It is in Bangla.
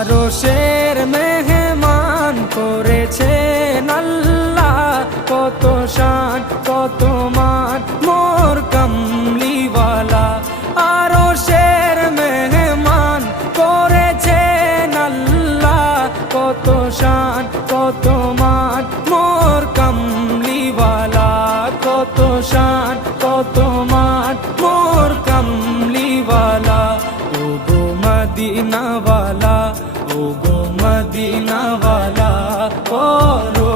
আরশের মেহমান করেছেন আল্লাহ, কত শান কত মান মোর কামলিওয়ালা। আরশের মেহমান করেছেন আল্লাহ, কত শান কত মান মোর কামলিওয়ালা, কত শান কত মান মোর কামলিওয়ালা। ও গো মদিনাওয়ালা, ও গো মদিনাওয়ালা, করো